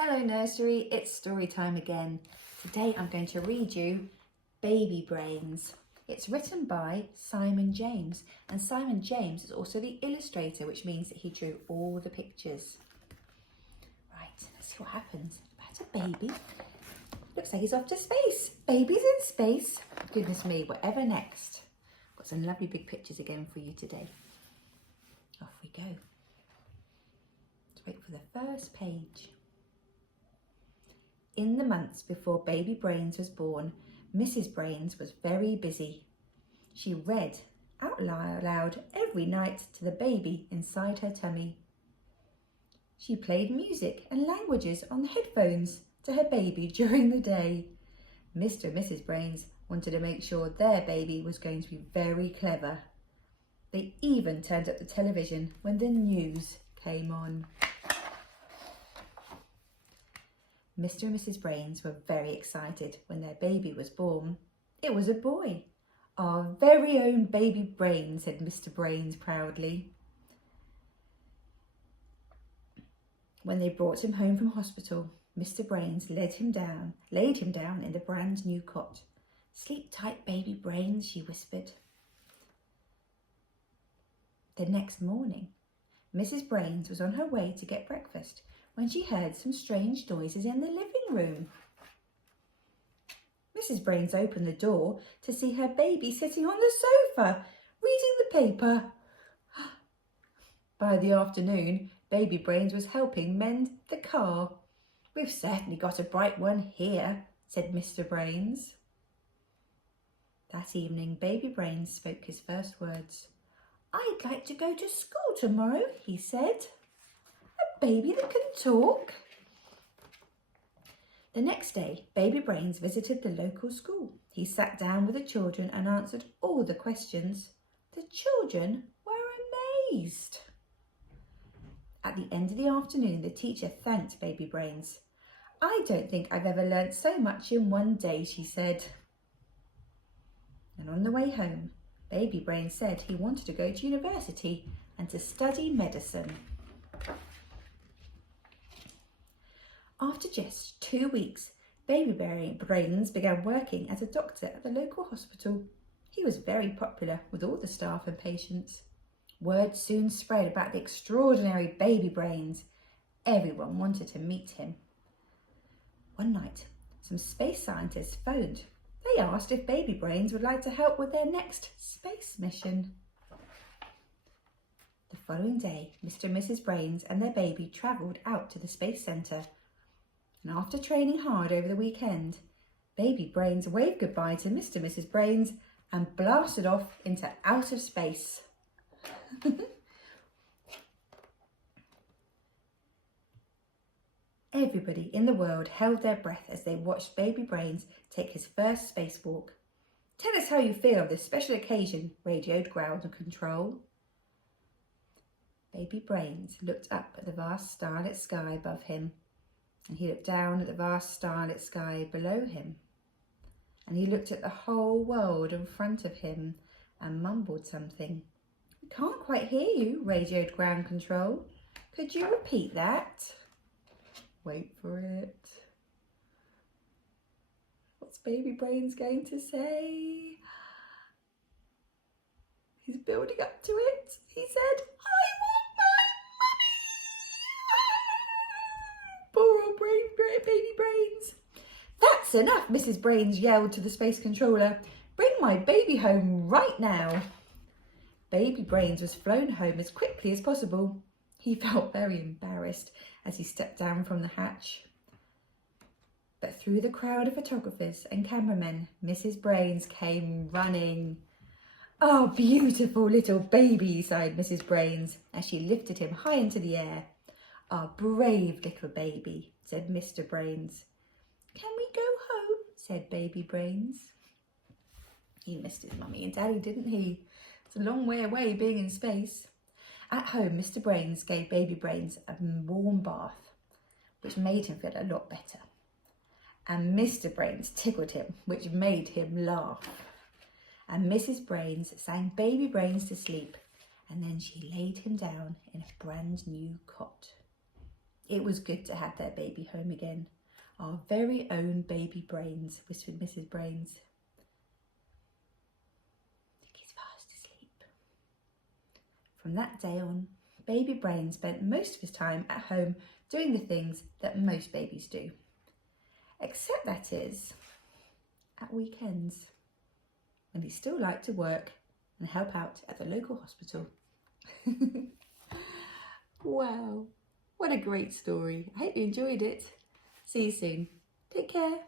Hello nursery, it's story time again. Today I'm going to read you Baby Brains. It's written by Simon James, and Simon James is also the illustrator, which means that he drew all the pictures. Right, let's see what happens. About a baby. Looks like he's off to space. Baby's in space. Goodness me, whatever next. Got some lovely big pictures again for you today. Off we go. Let's wait for the first page. In the months before Baby Brains was born, Mrs. Brains was very busy. She read out loud every night to the baby inside her tummy. She played music and languages on the headphones to her baby during the day. Mr. and Mrs. Brains wanted to make sure their baby was going to be very clever. They even turned up the television when the news came on. Mr. and Mrs. Brains were very excited when their baby was born. It was a boy. Our very own Baby Brains, said Mr. Brains proudly. When they brought him home from hospital, Mr. Brains laid him down in the brand new cot. Sleep tight, Baby Brains, she whispered. The next morning, Mrs. Brains was on her way to get breakfast when she heard some strange noises in the living room. Mrs. Brains opened the door to see her baby sitting on the sofa, reading the paper. By the afternoon, Baby Brains was helping mend the car. We've certainly got a bright one here, said Mr. Brains. That evening, Baby Brains spoke his first words. I'd like to go to school tomorrow, he said. A baby that can talk. The next day, Baby Brains visited the local school. He sat down with the children and answered all the questions. The children were amazed. At the end of the afternoon, the teacher thanked Baby Brains. I don't think I've ever learnt so much in one day, she said. And on the way home, Baby Brains said he wanted to go to university and to study medicine. After just 2 weeks, Baby Brains began working as a doctor at the local hospital. He was very popular with all the staff and patients. Word soon spread about the extraordinary Baby Brains. Everyone wanted to meet him. One night, some space scientists phoned. They asked if Baby Brains would like to help with their next space mission. The following day, Mr. and Mrs. Brains and their baby travelled out to the Space Centre. And after training hard over the weekend, Baby Brains waved goodbye to Mr. and Mrs. Brains and blasted off into outer space. Everybody in the world held their breath as they watched Baby Brains take his first spacewalk. Tell us how you feel of this special occasion, radioed ground control. Baby Brains looked up at the vast starlit sky above him, and he looked down at the vast starlit sky below him, and he looked at the whole world in front of him and mumbled something. We can't quite hear you, radioed ground control. Could you repeat that? Wait for it. What's Baby Brains going to say? He's building up to it. He said, I want my mummy! Poor old Baby Brains. That's enough, Mrs. Brains yelled to the space controller. Bring my baby home right now. Baby Brains was flown home as quickly as possible. He felt very embarrassed as he stepped down from the hatch. But through the crowd of photographers and cameramen, Mrs. Brains came running. Oh, beautiful little baby, sighed Mrs. Brains as she lifted him high into the air. Our brave little baby, said Mr. Brains. Can we go home? Said Baby Brains. He missed his mummy and daddy, didn't he? It's a long way away being in space. At home, Mr. Brains gave Baby Brains a warm bath, which made him feel a lot better. And Mr. Brains tickled him, which made him laugh. And Mrs. Brains sang Baby Brains to sleep, and then she laid him down in a brand new cot. It was good to have their baby home again. Our very own baby Brains, whispered Mrs. Brains. I think he's fast asleep. From that day on, baby Brains spent most of his time at home doing the things that most babies do. Except that is, at weekends, when he still liked to work and help out at the local hospital. Wow, what a great story. I hope you enjoyed it. See you soon. Take care.